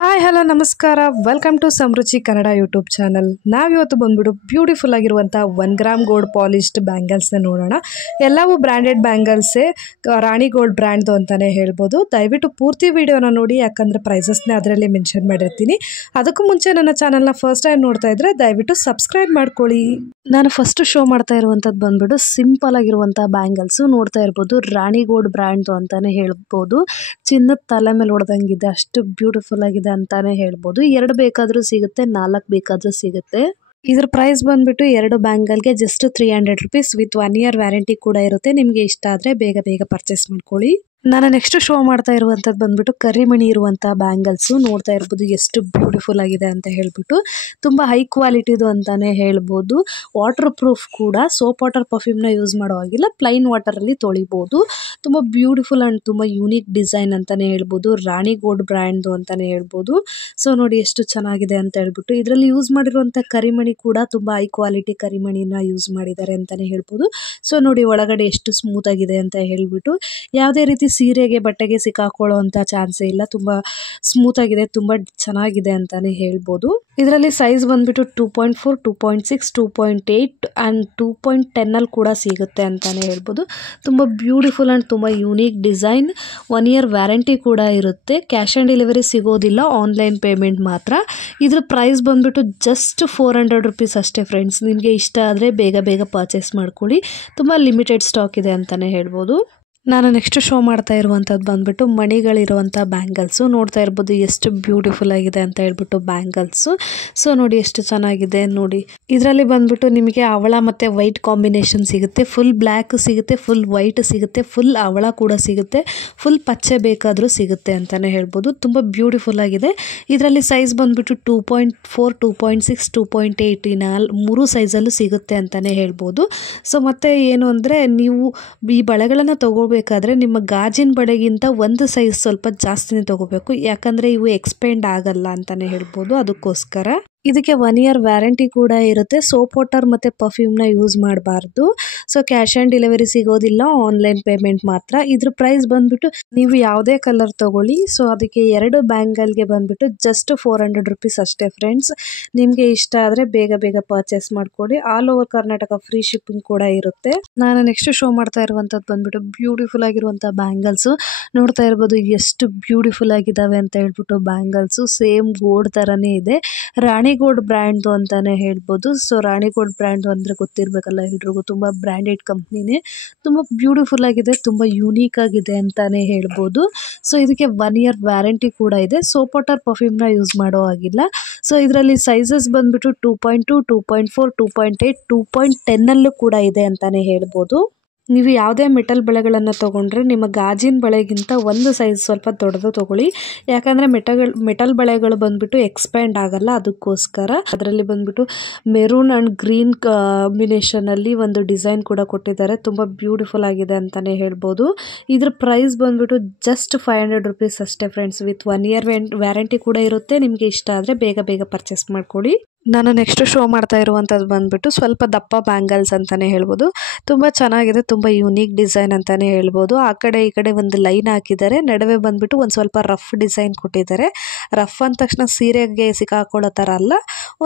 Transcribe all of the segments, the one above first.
Hi hello ನಮಸ್ಕಾರ welcome to Samruchi Kannada YouTube channel. ನಾವಿವತ್ತು ಬಂದ್ಬಿಟ್ಟು ಬ್ಯೂಟಿಫುಲ್ ಆಗಿರುವಂಥ 1 ಗ್ರಾಮ್ ಗೋಲ್ಡ್ ಪಾಲಿಶ್ಡ್ ಬ್ಯಾಂಗಲ್ಸ್ನ ನೋಡೋಣ. ಎಲ್ಲವೂ ಬ್ರ್ಯಾಂಡೆಡ್ ಬ್ಯಾಂಗಲ್ಸೇ, ರಾಣಿ ಗೋಲ್ಡ್ ಬ್ರ್ಯಾಂಡ್ದು ಅಂತಲೇ ಹೇಳ್ಬೋದು. ದಯವಿಟ್ಟು ಪೂರ್ತಿ ವಿಡಿಯೋನ ನೋಡಿ, ಯಾಕಂದರೆ ಪ್ರೈಸಸ್ನೇ ಅದರಲ್ಲಿ ಮೆನ್ಷನ್ ಮಾಡಿರ್ತೀನಿ. ಅದಕ್ಕೂ ಮುಂಚೆ ನನ್ನ ಚಾನಲ್ನ ಫಸ್ಟ್ ಟೈಮ್ ನೋಡ್ತಾ ಇದ್ದರೆ ದಯವಿಟ್ಟು ಸಬ್ಸ್ಕ್ರೈಬ್ ಮಾಡ್ಕೊಳ್ಳಿ. ನಾನು ಫಸ್ಟ್ ಶೋ ಮಾಡ್ತಾ ಇರುವಂಥದ್ದು ಬಂದ್ಬಿಟ್ಟು ಸಿಂಪಲ್ ಆಗಿರುವಂಥ ಬ್ಯಾಂಗಲ್ಸು ನೋಡ್ತಾ ಇರ್ಬೋದು. ರಾಣಿ ಗೋಲ್ಡ್ ಬ್ರ್ಯಾಂಡ್ದು ಅಂತಲೇ ಹೇಳ್ಬೋದು. ಚಿನ್ನದ ತಲೆ ಮೇಲೆ ಹೊಡೆದಂಗಿದೆ, ಅಷ್ಟು ಬ್ಯೂಟಿಫುಲ್ ಆಗಿದೆ ಅಂತಾನೆ ಹೇಳ್ಬೋದು. 2 ಬೇಕಾದರೂ ಸಿಗುತ್ತೆ, 4 ಬೇಕಾದರೂ ಸಿಗುತ್ತೆ. ಇದ್ರ ಪ್ರೈಸ್ ಬಂದ್ಬಿಟ್ಟು 2 ಬ್ಯಾಂಗಲ್ಗೆ just 300 rupees with 1 year warranty ಕೂಡ ಇರುತ್ತೆ. ನಿಮಗೆ ಇಷ್ಟ ಆದರೆ ಬೇಗ ಪರ್ಚೇಸ್ ಮಾಡ್ಕೊಳ್ಳಿ. ನಾನು ನೆಕ್ಸ್ಟ್ ಶೋ ಮಾಡ್ತಾ ಇರುವಂಥದ್ದು ಬಂದ್ಬಿಟ್ಟು ಕರಿಮಣಿ ಇರುವಂಥ ಬ್ಯಾಂಗಲ್ಸು ನೋಡ್ತಾ ಇರ್ಬೋದು. ಎಷ್ಟು ಬ್ಯೂಟಿಫುಲ್ ಆಗಿದೆ ಅಂತ ಹೇಳ್ಬಿಟ್ಟು, ತುಂಬ ಹೈ ಕ್ವಾಲಿಟಿದು ಅಂತಾನೆ ಹೇಳ್ಬೋದು. ವಾಟರ್ ಪ್ರೂಫ್ ಕೂಡ, ಸೋಪ್ ವಾಟರ್ ಪರ್ಫ್ಯೂಮ್ನ ಯೂಸ್ ಮಾಡೋ ಹಾಗಿಲ್ಲ, ಪ್ಲೈನ್ ವಾಟರಲ್ಲಿ ತೊಳಿಬೋದು. ತುಂಬ ಬ್ಯೂಟಿಫುಲ್ ಆ್ಯಂಡ್ ತುಂಬ ಯೂನಿಕ್ ಡಿಸೈನ್ ಅಂತಲೇ ಹೇಳ್ಬೋದು. ರಾಣಿ ಗೋಲ್ಡ್ ಬ್ರ್ಯಾಂಡ್ದು ಅಂತಲೇ ಹೇಳ್ಬೋದು. ಸೊ ನೋಡಿ ಎಷ್ಟು ಚೆನ್ನಾಗಿದೆ ಅಂತ ಹೇಳ್ಬಿಟ್ಟು, ಇದರಲ್ಲಿ ಯೂಸ್ ಮಾಡಿರುವಂಥ ಕರಿಮಣಿ ಕೂಡ ತುಂಬ ಹೈ ಕ್ವಾಲಿಟಿ ಕರಿಮಣಿನ ಯೂಸ್ ಮಾಡಿದ್ದಾರೆ ಅಂತಲೇ ಹೇಳ್ಬೋದು. ಸೊ ನೋಡಿ ಒಳಗಡೆ ಎಷ್ಟು ಸ್ಮೂತ್ ಆಗಿದೆ ಅಂತ ಹೇಳ್ಬಿಟ್ಟು, ಯಾವುದೇ ರೀತಿ ಸೀರೆಗೆ ಬಟ್ಟೆಗೆ ಸಿಕ್ಕಾಕೊಳ್ಳೋ ಅಂತ ಚಾನ್ಸೇ ಇಲ್ಲ. ತುಂಬ ಸ್ಮೂತ್ ಆಗಿದೆ, ತುಂಬ ಚೆನ್ನಾಗಿದೆ ಅಂತಾನೆ ಹೇಳ್ಬೋದು. ಇದರಲ್ಲಿ ಸೈಜ್ ಬಂದ್ಬಿಟ್ಟು 2.4, 2.6, 2.8 ಆ್ಯಂಡ್ 2.10 ಕೂಡ ಸಿಗುತ್ತೆ ಅಂತಾನೆ ಹೇಳ್ಬೋದು. ತುಂಬ ಬ್ಯೂಟಿಫುಲ್ ಆ್ಯಂಡ್ ತುಂಬ ಯೂನಿಕ್ ಡಿಸೈನ್. 1 ಇಯರ್ ವ್ಯಾರಂಟಿ ಕೂಡ ಇರುತ್ತೆ. ಕ್ಯಾಶ್ ಆನ್ ಡೆಲಿವರಿ ಸಿಗೋದಿಲ್ಲ, ಆನ್ಲೈನ್ ಪೇಮೆಂಟ್ ಮಾತ್ರ. ಇದ್ರ ಪ್ರೈಸ್ ಬಂದ್ಬಿಟ್ಟು ಜಸ್ಟ್ 400 ರುಪೀಸ್ ಅಷ್ಟೇ ಫ್ರೆಂಡ್ಸ್. ನಿಮಗೆ ಇಷ್ಟ ಆದರೆ ಬೇಗ ಪರ್ಚೇಸ್ ಮಾಡ್ಕೊಳ್ಳಿ. ತುಂಬ ಲಿಮಿಟೆಡ್ ಸ್ಟಾಕ್ ಇದೆ ಅಂತಲೇ ಹೇಳ್ಬೋದು. ನಾನು ನೆಕ್ಸ್ಟ್ ಶೋ ಮಾಡ್ತಾ ಇರುವಂಥದ್ದು ಬಂದ್ಬಿಟ್ಟು ಮಣಿಗಳಿರುವಂಥ ಬ್ಯಾಂಗಲ್ಸು ನೋಡ್ತಾ ಇರ್ಬೋದು. ಎಷ್ಟು ಬ್ಯೂಟಿಫುಲ್ ಆಗಿದೆ ಅಂತ ಹೇಳ್ಬಿಟ್ಟು ಬ್ಯಾಂಗಲ್ಸು. ಸೊ ನೋಡಿ ಎಷ್ಟು ಚೆನ್ನಾಗಿದೆ ನೋಡಿ. ಇದರಲ್ಲಿ ಬಂದ್ಬಿಟ್ಟು ನಿಮಗೆ ಅವಳ ಮತ್ತು ವೈಟ್ ಕಾಂಬಿನೇಷನ್ ಸಿಗುತ್ತೆ. ಫುಲ್ ಬ್ಲ್ಯಾಕ್ ಸಿಗುತ್ತೆ, ಫುಲ್ ವೈಟ್ ಸಿಗುತ್ತೆ, ಫುಲ್ ಅವಳ ಕೂಡ ಸಿಗುತ್ತೆ, ಫುಲ್ ಪಚ್ಚೆ ಬೇಕಾದರೂ ಸಿಗುತ್ತೆ ಅಂತಲೇ ಹೇಳ್ಬೋದು. ತುಂಬ ಬ್ಯೂಟಿಫುಲ್ ಆಗಿದೆ. ಇದರಲ್ಲಿ ಸೈಜ್ ಬಂದ್ಬಿಟ್ಟು 2.4, 2.6, 2.8 3 ಸೈಜಲ್ಲೂ ಸಿಗುತ್ತೆ ಅಂತಲೇ ಹೇಳ್ಬೋದು. ಸೊ ಮತ್ತೆ ಏನು ಅಂದರೆ, ನೀವು ಈ ಬಳೆಗಳನ್ನು ಬೇಕಾದರೆ ನಿಮ್ಮ ಗಾಜಿನ ಬಳೆಗಿಂತ ಒಂದು ಸೈಜ್ ಸ್ವಲ್ಪ ಜಾಸ್ತಿನೇ ತಗೋಬೇಕು, ಯಾಕಂದರೆ ಇವು ಎಕ್ಸ್ಪೆಂಡ್ ಆಗಲ್ಲ ಅಂತಲೇ ಹೇಳ್ಬೋದು. ಅದಕ್ಕೋಸ್ಕರ ಇದಕ್ಕೆ 1 ಇಯರ್ ವ್ಯಾರಂಟಿ ಕೂಡ ಇರುತ್ತೆ. ಸೋಪ್ ವಾಟರ್ ಮತ್ತು ಪರ್ಫ್ಯೂಮ್ನ ಯೂಸ್ ಮಾಡಬಾರ್ದು. ಸೊ ಕ್ಯಾಶ್ ಆನ್ ಡೆಲಿವರಿ ಸಿಗೋದಿಲ್ಲ, ಆನ್ಲೈನ್ ಪೇಮೆಂಟ್ ಮಾತ್ರ. ಇದ್ರ ಪ್ರೈಸ್ ಬಂದ್ಬಿಟ್ಟು ನೀವು ಯಾವುದೇ ಕಲರ್ ತಗೊಳ್ಳಿ. ಸೊ ಅದಕ್ಕೆ 2 ಬ್ಯಾಂಗಲ್ಗೆ ಬಂದ್ಬಿಟ್ಟು ಜಸ್ಟ್ 400 ರುಪೀಸ್ ಅಷ್ಟೇ ಫ್ರೆಂಡ್ಸ್. ನಿಮಗೆ ಇಷ್ಟ ಆದರೆ ಬೇಗ ಪರ್ಚೇಸ್ ಮಾಡ್ಕೊಳ್ಳಿ. All over Karnataka free shipping ಕೂಡ ಇರುತ್ತೆ. ನಾನು ನೆಕ್ಸ್ಟ್ ಶೋ ಮಾಡ್ತಾ ಇರುವಂಥದ್ದು ಬಂದ್ಬಿಟ್ಟು ಬ್ಯೂಟಿಫುಲ್ ಆಗಿರುವಂಥ ಬ್ಯಾಂಗಲ್ಸು ನೋಡ್ತಾ ಇರ್ಬೋದು. ಎಷ್ಟು ಬ್ಯೂಟಿಫುಲ್ ಆಗಿದ್ದಾವೆ ಅಂತ ಹೇಳ್ಬಿಟ್ಟು ಬ್ಯಾಂಗಲ್ಸು ಸೇಮ್ ಗೋಲ್ಡ್ ಥರನೇ ಇದೆ. ರಾಣಿ ಗೋಲ್ಡ್ ಬ್ರ್ಯಾಂಡ್ದು ಅಂತಾನೆ ಹೇಳ್ಬೋದು. ಸೊ ರಾಣಿ ಗೋಲ್ಡ್ ಬ್ರ್ಯಾಂಡು ಅಂದರೆ ಗೊತ್ತಿರಬೇಕಲ್ಲ ಎಲ್ರಿಗೂ, ತುಂಬ ಬ್ರ್ಯಾಂಡೆಡ್ ಕಂಪ್ನಿನೇ. ತುಂಬ ಬ್ಯೂಟಿಫುಲ್ ಆಗಿದೆ, ತುಂಬ ಯೂನಿಕ್ ಆಗಿದೆ ಅಂತಾನೆ ಹೇಳ್ಬೋದು. ಸೊ ಇದಕ್ಕೆ 1 ಇಯರ್ ವ್ಯಾರಂಟಿ ಕೂಡ ಇದೆ. ಸೋಪ್ ವಾಟರ್ ಪರ್ಫ್ಯೂಮ್ನ ಯೂಸ್ ಮಾಡೋ ಹಾಗಿಲ್ಲ. ಸೊ ಇದರಲ್ಲಿ ಸೈಜಸ್ ಬಂದ್ಬಿಟ್ಟು 2.2, 2.4, 2.8, 2.10 ಕೂಡ ಇದೆ ಅಂತಾನೆ ಹೇಳ್ಬೋದು. ನೀವು ಯಾವುದೇ ಮೆಟಲ್ ಬಳೆಗಳನ್ನು ತೊಗೊಂಡ್ರೆ ನಿಮ್ಮ ಗಾಜಿನ ಬಳೆಗಿಂತ ಒಂದು ಸೈಜ್ ಸ್ವಲ್ಪ ದೊಡ್ಡದು ತೊಗೊಳ್ಳಿ, ಯಾಕಂದರೆ ಮೆಟಲ್ ಬಳೆಗಳು ಬಂದ್ಬಿಟ್ಟು ಎಕ್ಸ್ಪ್ಯಾಂಡ್ ಆಗಲ್ಲ. ಅದಕ್ಕೋಸ್ಕರ ಅದರಲ್ಲಿ ಬಂದ್ಬಿಟ್ಟು ಮೆರೂನ್ ಆ್ಯಂಡ್ ಗ್ರೀನ್ ಕಾಂಬಿನೇಷನಲ್ಲಿ ಒಂದು ಡಿಸೈನ್ ಕೂಡ ಕೊಟ್ಟಿದ್ದಾರೆ. ತುಂಬ ಬ್ಯೂಟಿಫುಲ್ ಆಗಿದೆ ಅಂತಲೇ ಹೇಳ್ಬೋದು. ಇದ್ರ ಪ್ರೈಸ್ ಬಂದ್ಬಿಟ್ಟು ಜಸ್ಟ್ 500 ರುಪೀಸ್ ಅಷ್ಟೇ ಫ್ರೆಂಡ್ಸ್. ವಿತ್ 1 ಇಯರ್ ವ್ಯಾರಂಟಿ ಕೂಡ ಇರುತ್ತೆ. ನಿಮಗೆ ಇಷ್ಟ ಆದರೆ ಬೇಗ ಪರ್ಚೇಸ್ ಮಾಡ್ಕೊಳ್ಳಿ. ನಾನು ನೆಕ್ಸ್ಟ್ ಶೋ ಮಾಡ್ತಾ ಇರುವಂಥದ್ದು ಬಂದ್ಬಿಟ್ಟು ಸ್ವಲ್ಪ ದಪ್ಪ ಬ್ಯಾಂಗಲ್ಸ್ ಅಂತಲೇ ಹೇಳ್ಬೋದು. ತುಂಬ ಚೆನ್ನಾಗಿದೆ, ತುಂಬ ಯೂನಿಕ್ ಡಿಸೈನ್ ಅಂತಲೇ ಹೇಳ್ಬೋದು. ಆ ಕಡೆ ಈ ಕಡೆ ಒಂದು ಲೈನ್ ಹಾಕಿದ್ದಾರೆ, ನಡುವೆ ಬಂದ್ಬಿಟ್ಟು ಒಂದು ಸ್ವಲ್ಪ ರಫ್ ಡಿಸೈನ್ ಕೊಟ್ಟಿದ್ದಾರೆ. ರಫ್ ಅಂದ ತಕ್ಷಣ ಸೀರೆಗೆ ಸಿಕ್ಕಾಕೊಳ್ಳೋ ಥರ ಅಲ್ಲ,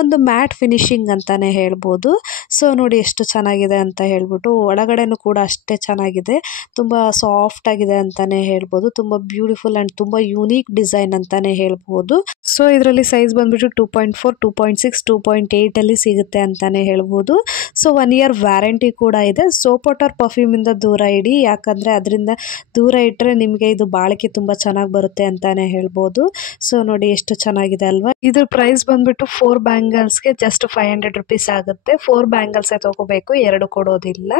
ಒಂದು ಮ್ಯಾಟ್ ಫಿನಿಶಿಂಗ್ ಅಂತಲೇ ಹೇಳ್ಬೋದು. ಸೊ ನೋಡಿ ಎಷ್ಟು ಚೆನ್ನಾಗಿದೆ ಅಂತ ಹೇಳ್ಬಿಟ್ಟು, ಒಳಗಡೆನೂ ಕೂಡ ಅಷ್ಟೇ ಚೆನ್ನಾಗಿದೆ, ತುಂಬ ಸಾಫ್ಟ್ ಆಗಿದೆ ಅಂತಲೇ ಹೇಳ್ಬೋದು. ತುಂಬ ಬ್ಯೂಟಿಫುಲ್ ಆ್ಯಂಡ್ ತುಂಬ ಯೂನಿಕ್ ಡಿಸೈನ್ ಅಂತಲೇ ಹೇಳ್ಬೋದು. ಸೊ ಇದರಲ್ಲಿ ಸೈಜ್ ಬಂದ್ಬಿಟ್ಟು 2.4, 2.6, 2.8 ಅಲ್ಲಿ ಸಿಗುತ್ತೆ ಅಂತಾನೆ ಹೇಳ್ಬೋದು. ಸೊ 1 ಇಯರ್ ವ್ಯಾರಂಟಿ ಕೂಡ ಇದೆ. ಸೋಪ್ ವಾಟರ್ ಪರ್ಫ್ಯೂಮಿಂದ ದೂರ ಇಡಿ, ಯಾಕಂದರೆ ಅದರಿಂದ ದೂರ ಇಟ್ಟರೆ ನಿಮಗೆ ಇದು ಬಾಳಿಕೆ ತುಂಬ ಚೆನ್ನಾಗಿ ಬರುತ್ತೆ ಅಂತಾನೆ ಹೇಳ್ಬೋದು. ಸೊ ನೋಡಿ ಎಷ್ಟು ಚೆನ್ನಾಗಿದೆ ಅಲ್ವಾ. ಇದ್ರ ಪ್ರೈಸ್ ಬಂದ್ಬಿಟ್ಟು 4 ಬ್ಯಾಂಗಲ್ಸ್ಗೆ ಜಸ್ಟ್ 500 ರುಪೀಸ್ ಆಗುತ್ತೆ. 4 ಬ್ಯಾಂಗಲ್ಸೇ ತಗೋಬೇಕು, 2 ಕೊಡೋದಿಲ್ಲ.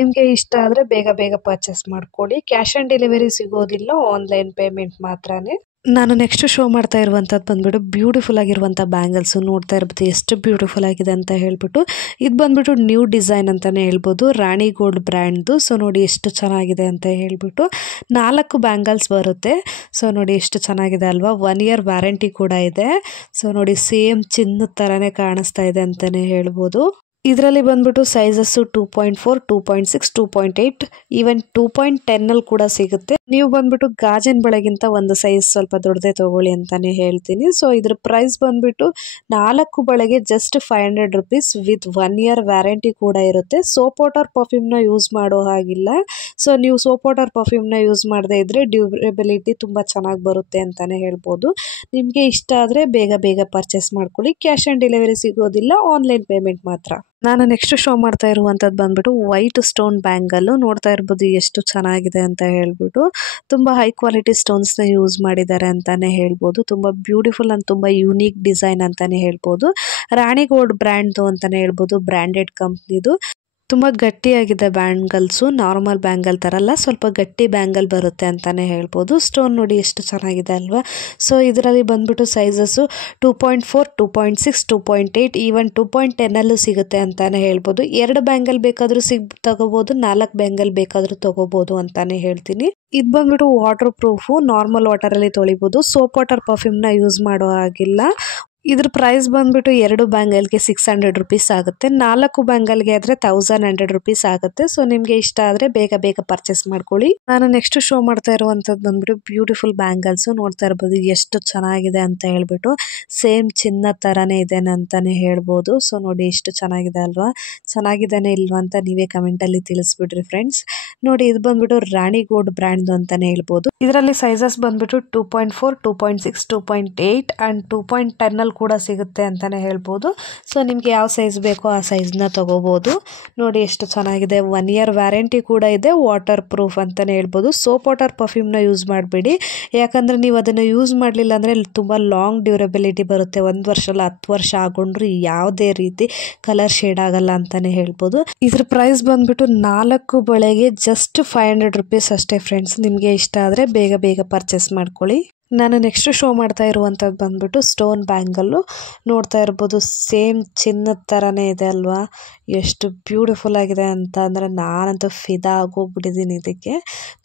ನಿಮಗೆ ಇಷ್ಟ ಆದರೆ ಬೇಗ ಪರ್ಚೇಸ್ ಮಾಡ್ಕೊಳ್ಳಿ. ಕ್ಯಾಶ್ ಆನ್ ಡೆಲಿವರಿ ಸಿಗೋದಿಲ್ಲ, ಆನ್ಲೈನ್ ಪೇಮೆಂಟ್ ಮಾತ್ರನೇ. ನಾನು ನೆಕ್ಸ್ಟ್ ಶೋ ಮಾಡ್ತಾ ಇರುವಂಥದ್ದು ಬಂದ್ಬಿಟ್ಟು ಬ್ಯೂಟಿಫುಲ್ ಆಗಿರುವಂಥ ಬ್ಯಾಂಗಲ್ಸು ನೋಡ್ತಾ ಇರ್ಬೋದು. ಎಷ್ಟು ಬ್ಯೂಟಿಫುಲ್ ಆಗಿದೆ ಅಂತ ಹೇಳ್ಬಿಟ್ಟು, ಇದು ಬಂದ್ಬಿಟ್ಟು ನ್ಯೂ ಡಿಸೈನ್ ಅಂತಲೇ ಹೇಳ್ಬೋದು, ರಾಣಿ ಗೋಲ್ಡ್ ಬ್ರ್ಯಾಂಡ್ದು. ಸೊ ನೋಡಿ ಎಷ್ಟು ಚೆನ್ನಾಗಿದೆ ಅಂತ ಹೇಳ್ಬಿಟ್ಟು, 4 ಬ್ಯಾಂಗಲ್ಸ್ ಬರುತ್ತೆ. ಸೊ ನೋಡಿ ಎಷ್ಟು ಚೆನ್ನಾಗಿದೆ ಅಲ್ವಾ. 1 ಇಯರ್ ವ್ಯಾರಂಟಿ ಕೂಡ ಇದೆ. ಸೊ ನೋಡಿ ಸೇಮ್ ಚಿನ್ನದ ಥರನೇ ಕಾಣಿಸ್ತಾ ಇದೆ ಅಂತಲೇ ಹೇಳ್ಬೋದು. ಇದರಲ್ಲಿ ಬಂದ್ಬಿಟ್ಟು ಸೈಜಸ್ಸು 2.4, 2.6, 2.8 ಈವನ್ 2.10 ಕೂಡ ಸಿಗುತ್ತೆ. ನೀವು ಬಂದ್ಬಿಟ್ಟು ಗಾಜಿನ ಬಳೆಗಿಂತ ಒಂದು ಸೈಜ್ ಸ್ವಲ್ಪ ದೊಡ್ಡದೇ ತಗೊಳ್ಳಿ ಅಂತಾನೆ ಹೇಳ್ತೀನಿ. ಸೊ ಇದ್ರ ಪ್ರೈಸ್ ಬಂದ್ಬಿಟ್ಟು 4 ಬಳೆಗೆ just 500 rupees with 1 year warranty ಕೂಡ ಇರುತ್ತೆ. ಸೋಪ್ ವಾಟರ್ ಪರ್ಫ್ಯೂಮ್ನ ಯೂಸ್ ಮಾಡೋ ಹಾಗಿಲ್ಲ. ಸೊ ನೀವು ಸೋಪ್ ವಾಟರ್ ಪರ್ಫ್ಯೂಮ್ನ ಯೂಸ್ ಮಾಡದೇ ಇದ್ರೆ ಡ್ಯೂರೇಬಿಲಿಟಿ ತುಂಬ ಚೆನ್ನಾಗಿ ಬರುತ್ತೆ ಅಂತಾನೆ ಹೇಳ್ಬೋದು. ನಿಮಗೆ ಇಷ್ಟ ಆದರೆ ಬೇಗ ಪರ್ಚೇಸ್ ಮಾಡ್ಕೊಳ್ಳಿ. ಕ್ಯಾಶ್ ಆನ್ ಡೆಲಿವರಿ ಸಿಗೋದಿಲ್ಲ, ಆನ್ಲೈನ್ ಪೇಮೆಂಟ್ ಮಾತ್ರ. ನಾನು ನೆಕ್ಸ್ಟ್ ಶೋ ಮಾಡ್ತಾ ಇರುವಂಥದ್ದು ಬಂದ್ಬಿಟ್ಟು ವೈಟ್ ಸ್ಟೋನ್ ಬ್ಯಾಂಗಲ್. ನೋಡ್ತಾ ಇರ್ಬೋದು ಎಷ್ಟು ಚೆನ್ನಾಗಿದೆ ಅಂತ ಹೇಳ್ಬಿಟ್ಟು. ತುಂಬ ಹೈ ಕ್ವಾಲಿಟಿ ಸ್ಟೋನ್ಸ್ನ ಯೂಸ್ ಮಾಡಿದ್ದಾರೆ ಅಂತಾನೆ ಹೇಳ್ಬೋದು. ತುಂಬ ಬ್ಯೂಟಿಫುಲ್ ಅಂಡ್ ತುಂಬ ಯೂನಿಕ್ ಡಿಸೈನ್ ಅಂತಾನೆ ಹೇಳ್ಬೋದು. ರಾಣಿ ಗೋಲ್ಡ್ ಬ್ರ್ಯಾಂಡ್ದು ಅಂತಾನೆ ಹೇಳ್ಬೋದು, ಬ್ರ್ಯಾಂಡೆಡ್ ಕಂಪ್ನಿದು. ತುಂಬ ಗಟ್ಟಿಯಾಗಿದೆ ಬ್ಯಾಂಗಲ್ಸು, ನಾರ್ಮಲ್ ಬ್ಯಾಂಗಲ್ ಥರ ಅಲ್ಲ, ಸ್ವಲ್ಪ ಗಟ್ಟಿ ಬ್ಯಾಂಗಲ್ ಬರುತ್ತೆ ಅಂತಾನೆ ಹೇಳ್ಬೋದು. ಸ್ಟೋನ್ ನೋಡಿ ಎಷ್ಟು ಚೆನ್ನಾಗಿದೆ ಅಲ್ವಾ. ಸೊ ಇದರಲ್ಲಿ ಬಂದ್ಬಿಟ್ಟು ಸೈಜಸ್ಸು 2.4, 2.6, 2.8 ಈವನ್ 2.10 ಸಿಗುತ್ತೆ ಅಂತಾನೆ ಹೇಳ್ಬೋದು. 2 ಬ್ಯಾಂಗಲ್ ಬೇಕಾದರೂ ತಗೋಬೋದು, 4 ಬ್ಯಾಂಗಲ್ ಬೇಕಾದರೂ ತಗೋಬೋದು ಅಂತಾನೆ ಹೇಳ್ತೀನಿ. ಇದು ಬಂದ್ಬಿಟ್ಟು ವಾಟರ್ ಪ್ರೂಫು, ನಾರ್ಮಲ್ ವಾಟರಲ್ಲಿ ತೊಳಿಬೋದು. ಸೋಪ್ ವಾಟರ್ ಪರ್ಫ್ಯೂಮ್ನ ಯೂಸ್ ಮಾಡೋ ಹಾಗಿಲ್ಲ. ಇದ್ರ ಪ್ರೈಸ್ ಬಂದ್ಬಿಟ್ಟು 2 ಬ್ಯಾಂಗಲ್ಗೆ 600 ರುಪೀಸ್ ಆಗುತ್ತೆ. 4 ಬ್ಯಾಂಗಲ್ಗೆ ಆದರೆ 1100 ರುಪೀಸ್ ಆಗುತ್ತೆ. ಸೊ ನಿಮಗೆ ಇಷ್ಟ ಆದರೆ ಬೇಗ ಪರ್ಚೇಸ್ ಮಾಡ್ಕೊಳ್ಳಿ. ನಾನು ನೆಕ್ಸ್ಟ್ ಶೋ ಮಾಡ್ತಾ ಇರುವಂಥದ್ದು ಬಂದ್ಬಿಟ್ಟು ಬ್ಯೂಟಿಫುಲ್ ಬ್ಯಾಂಗಲ್ಸು. ನೋಡ್ತಾ ಇರ್ಬೋದು ಎಷ್ಟು ಚೆನ್ನಾಗಿದೆ ಅಂತ ಹೇಳ್ಬಿಟ್ಟು. ಸೇಮ್ ಚಿನ್ನ ಥರನೇ ಇದೆ ಅಂತಾನೆ ಹೇಳ್ಬೋದು. ಸೊ ನೋಡಿ ಎಷ್ಟು ಚೆನ್ನಾಗಿದೆ ಅಲ್ವಾ. ಚೆನ್ನಾಗಿದ್ದಾನೆ ಇಲ್ವಾ ಅಂತ ನೀವೇ ಕಮೆಂಟಲ್ಲಿ ತಿಳಿಸ್ಬಿಡ್ರಿ ಫ್ರೆಂಡ್ಸ್. ನೋಡಿ ಇದು ಬಂದ್ಬಿಟ್ಟು ರಾಣಿ ಗೋಲ್ಡ್ ಬ್ರ್ಯಾಂಡ್ದು ಅಂತಾನೆ ಹೇಳ್ಬೋದು. ಇದರಲ್ಲಿ ಸೈಜಸ್ ಬಂದ್ಬಿಟ್ಟು 2.4, 2.6, 2.8 ಆ್ಯಂಡ್ 2.10 ಕೂಡ ಸಿಗುತ್ತೆ ಅಂತಾನೆ ಹೇಳ್ಬೋದು. ಸೊ ನಿಮಗೆ ಯಾವ ಸೈಜ್ ಬೇಕೋ ಆ ಸೈಜ್ನ ತಗೋಬೋದು. ನೋಡಿ ಎಷ್ಟು ಚೆನ್ನಾಗಿದೆ. 1 ಇಯರ್ ವ್ಯಾರಂಟಿ ಕೂಡ ಇದೆ, ವಾಟರ್ ಪ್ರೂಫ್ ಅಂತಾನೆ ಹೇಳ್ಬೋದು. ಸೋಪ್ ವಾಟರ್ ಪರ್ಫ್ಯೂಮ್ನ ಯೂಸ್ ಮಾಡಬೇಡಿ, ಯಾಕಂದರೆ ನೀವು ಅದನ್ನು ಯೂಸ್ ಮಾಡಲಿಲ್ಲ ಅಂದರೆ ತುಂಬ ಲಾಂಗ್ ಡ್ಯೂರಬಿಲಿಟಿ ಬರುತ್ತೆ. 1 ವರ್ಷ ಅಲ್ಲ 10 ವರ್ಷ ಆಗೊಂಡ್ರು ಯಾವುದೇ ರೀತಿ ಕಲರ್ ಶೇಡ್ ಆಗಲ್ಲ ಅಂತಾನೆ ಹೇಳ್ಬೋದು. ಇದ್ರ ಪ್ರೈಸ್ ಬಂದ್ಬಿಟ್ಟು 4 ಬಳೆಗೆ ಜಸ್ಟ್ 500 ರುಪೀಸ್ ಅಷ್ಟೇ ಫ್ರೆಂಡ್ಸ್. ನಿಮಗೆ ಇಷ್ಟ ಆದರೆ ಬೇಗ ಪರ್ಚೇಸ್ ಮಾಡ್ಕೊಳ್ಳಿ. ನಾನು ನೆಕ್ಸ್ಟ್ ಶೋ ಮಾಡ್ತಾ ಇರುವಂಥದ್ದು ಬಂದ್ಬಿಟ್ಟು ಸ್ಟೋನ್ ಬ್ಯಾಂಗಲ್ಲು. ನೋಡ್ತಾ ಇರ್ಬೋದು ಸೇಮ್ ಚಿನ್ನದ ಥರನೇ ಇದೆ ಅಲ್ವಾ. ಎಷ್ಟು ಬ್ಯೂಟಿಫುಲ್ ಆಗಿದೆ ಅಂತ ಅಂದರೆ ನಾನಂತೂ ಫಿದಾ ಆಗೋಗ್ಬಿಟ್ಟಿದ್ದೀನಿ ಇದಕ್ಕೆ.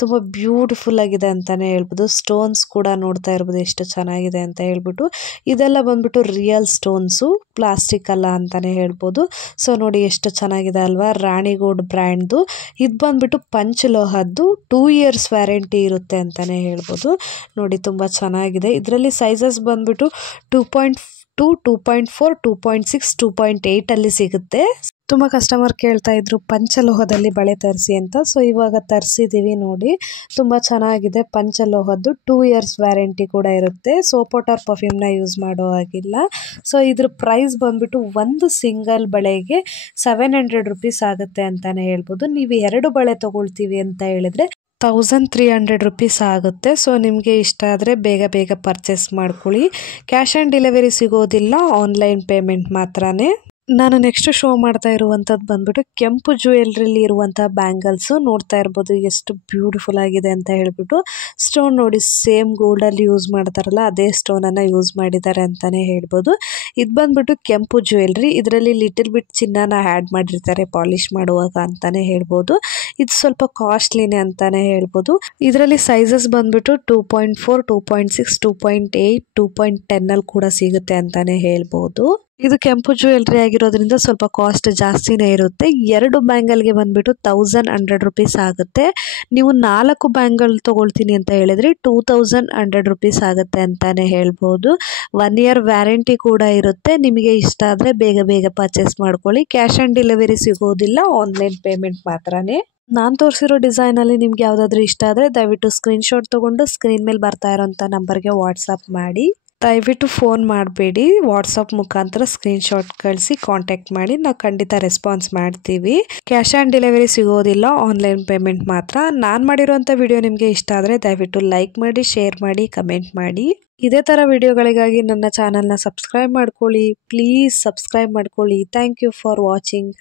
ತುಂಬ ಬ್ಯೂಟಿಫುಲ್ ಆಗಿದೆ ಅಂತಲೇ ಹೇಳ್ಬೋದು. ಸ್ಟೋನ್ಸ್ ಕೂಡ ನೋಡ್ತಾ ಇರ್ಬೋದು ಎಷ್ಟು ಚೆನ್ನಾಗಿದೆ ಅಂತ ಹೇಳ್ಬಿಟ್ಟು. ಇದೆಲ್ಲ ಬಂದ್ಬಿಟ್ಟು ರಿಯಲ್ ಸ್ಟೋನ್ಸು, ಪ್ಲಾಸ್ಟಿಕ್ ಅಲ್ಲ ಅಂತಲೇ ಹೇಳ್ಬೋದು. ಸೊ ನೋಡಿ ಎಷ್ಟು ಚೆನ್ನಾಗಿದೆ ಅಲ್ವಾ. ರಾಣಿ ಗೋಲ್ಡ್ ಬ್ರ್ಯಾಂಡ್ದು. ಇದು ಬಂದ್ಬಿಟ್ಟು ಪಂಚಲೋಹದ್ದು, 2 ಇಯರ್ಸ್ ವ್ಯಾರಂಟಿ ಇರುತ್ತೆ ಅಂತಲೇ ಹೇಳ್ಬೋದು. ನೋಡಿ ತುಂಬ ಚೆನ್ನಾಗಿದೆ. ಇದರಲ್ಲಿ ಸೈಜಸ್ ಬಂದ್ಬಿಟ್ಟು 2.2, 2.4, 2.6, 2.8 ಸಿಗುತ್ತೆ. ತುಂಬ ಕಸ್ಟಮರ್ ಕೇಳ್ತಾ ಇದ್ರು ಪಂಚಲೋಹದಲ್ಲಿ ಬಳೆ ತರಿಸಿ ಅಂತ. ಸೊ ಇವಾಗ ತರಿಸಿದ್ದೀವಿ ನೋಡಿ. ತುಂಬ ಚೆನ್ನಾಗಿದೆ. ಪಂಚಲೋಹದ್ದು 2 ಇಯರ್ಸ್ ವ್ಯಾರಂಟಿ ಕೂಡ ಇರುತ್ತೆ. ಸೋಪ್ ವಾಟರ್ ಪರ್ಫ್ಯೂಮ್ನ ಯೂಸ್ ಮಾಡೋ ಹಾಗಿಲ್ಲ. ಸೊ ಇದ್ರ ಪ್ರೈಸ್ ಬಂದ್ಬಿಟ್ಟು ಒಂದು ಸಿಂಗಲ್ ಬಳೆಗೆ 700 ರುಪೀಸ್ ಆಗುತ್ತೆ ಅಂತಾನೆ ಹೇಳ್ಬೋದು. ನೀವು 2 ಬಳೆ ತಗೊಳ್ತೀವಿ ಅಂತ ಹೇಳಿದ್ರೆ 1300 ರುಪೀಸ್ ಆಗುತ್ತೆ. ಸೊ ನಿಮಗೆ ಇಷ್ಟ ಆದರೆ ಬೇಗ ಪರ್ಚೇಸ್ ಮಾಡ್ಕೊಳ್ಳಿ. ಕ್ಯಾಶ್ ಆನ್ ಡೆಲಿವರಿ ಸಿಗೋದಿಲ್ಲ, ಆನ್ಲೈನ್ ಪೇಮೆಂಟ್ ಮಾತ್ರನೇ. ನಾನು ನೆಕ್ಸ್ಟ್ ಶೋ ಮಾಡ್ತಾ ಇರುವಂಥದ್ದು ಬಂದ್ಬಿಟ್ಟು ಕೆಂಪು ಜ್ಯುವೆಲ್ರಿಲಿ ಇರುವಂಥ ಬ್ಯಾಂಗಲ್ಸು. ನೋಡ್ತಾ ಇರ್ಬೋದು ಎಷ್ಟು ಬ್ಯೂಟಿಫುಲ್ ಆಗಿದೆ ಅಂತ ಹೇಳ್ಬಿಟ್ಟು. ಸ್ಟೋನ್ ನೋಡಿ ಸೇಮ್ ಗೋಲ್ಡಲ್ಲಿ ಯೂಸ್ ಮಾಡ್ತಾರಲ್ಲ ಅದೇ ಸ್ಟೋನನ್ನು ಯೂಸ್ ಮಾಡಿದ್ದಾರೆ ಅಂತಲೇ ಹೇಳ್ಬೋದು. ಇದು ಬಂದ್ಬಿಟ್ಟು ಕೆಂಪು ಜ್ಯುವೆಲ್ರಿ. ಇದರಲ್ಲಿ ಲಿಟಲ್ ಬಿಟ್ ಚಿನ್ನನ ಆ್ಯಡ್ ಮಾಡಿರ್ತಾರೆ ಪಾಲಿಷ್ ಮಾಡುವಾಗ ಅಂತಲೇ ಹೇಳ್ಬೋದು. ಇದು ಸ್ವಲ್ಪ ಕಾಸ್ಟ್ಲಿನೇ ಅಂತಲೇ ಹೇಳ್ಬೋದು. ಇದರಲ್ಲಿ ಸೈಜಸ್ ಬಂದ್ಬಿಟ್ಟು 2.4, 2.6, 2.8, 2.10 ಕೂಡ ಸಿಗುತ್ತೆ ಅಂತಲೇ ಹೇಳ್ಬೋದು. ಇದು ಕೆಂಪು ಜ್ಯುವೆಲ್ರಿ ಆಗಿರೋದ್ರಿಂದ ಸ್ವಲ್ಪ ಕಾಸ್ಟ್ ಜಾಸ್ತಿನೇ ಇರುತ್ತೆ. 2 ಬ್ಯಾಂಗಲ್ಗೆ ಬಂದ್ಬಿಟ್ಟು 1100 ರುಪೀಸ್ ಆಗುತ್ತೆ. ನೀವು 4 ಬ್ಯಾಂಗಲ್ ತೊಗೊಳ್ತೀನಿ ಅಂತ ಹೇಳಿದ್ರೆ 2100 ರುಪೀಸ್ ಆಗುತ್ತೆ ಅಂತಾನೆ ಹೇಳ್ಬೋದು. 1 ಇಯರ್ ವ್ಯಾರಂಟಿ ಕೂಡ ಇರುತ್ತೆ. ನಿಮಗೆ ಇಷ್ಟ ಆದರೆ ಬೇಗ ಪರ್ಚೇಸ್ ಮಾಡ್ಕೊಳ್ಳಿ. ಕ್ಯಾಶ್ ಆನ್ ಡೆಲಿವರಿ ಸಿಗೋದಿಲ್ಲ, ಆನ್ಲೈನ್ ಪೇಮೆಂಟ್ ಮಾತ್ರನೇ. ನಾನು ತೋರಿಸಿರೋ ಡಿಸೈನಲ್ಲಿ ನಿಮ್ಗೆ ಯಾವುದಾದ್ರೂ ಇಷ್ಟ ಆದರೆ ದಯವಿಟ್ಟು ಸ್ಕ್ರೀನ್ಶಾಟ್ ತೊಗೊಂಡು ಸ್ಕ್ರೀನ್ ಮೇಲೆ ಬರ್ತಾ ಇರೋಂಥ ನಂಬರ್ಗೆ ವಾಟ್ಸಪ್ ಮಾಡಿ. ದಯವಿಟ್ಟು ಫೋನ್ ಮಾಡಬೇಡಿ, ವಾಟ್ಸಪ್ ಮುಖಾಂತರ ಸ್ಕ್ರೀನ್ಶಾಟ್ ಕಳಿಸಿ ಕಾಂಟ್ಯಾಕ್ಟ್ ಮಾಡಿ. ನಾವು ಖಂಡಿತ ರೆಸ್ಪಾನ್ಸ್ ಮಾಡ್ತೀವಿ. ಕ್ಯಾಶ್ ಆನ್ ಡೆಲಿವರಿ ಸಿಗೋದಿಲ್ಲ, ಆನ್ಲೈನ್ ಪೇಮೆಂಟ್ ಮಾತ್ರ. ನಾನು ಮಾಡಿರೋಂಥ ವಿಡಿಯೋ ನಿಮಗೆ ಇಷ್ಟ ಆದರೆ ದಯವಿಟ್ಟು ಲೈಕ್ ಮಾಡಿ, ಶೇರ್ ಮಾಡಿ, ಕಮೆಂಟ್ ಮಾಡಿ. ಇದೇ ಥರ ವಿಡಿಯೋಗಳಿಗಾಗಿ ನನ್ನ ಚಾನಲ್ನ ಸಬ್ಸ್ಕ್ರೈಬ್ ಮಾಡ್ಕೊಳ್ಳಿ. ಪ್ಲೀಸ್ ಸಬ್ಸ್ಕ್ರೈಬ್ ಮಾಡ್ಕೊಳ್ಳಿ. Thank you for watching.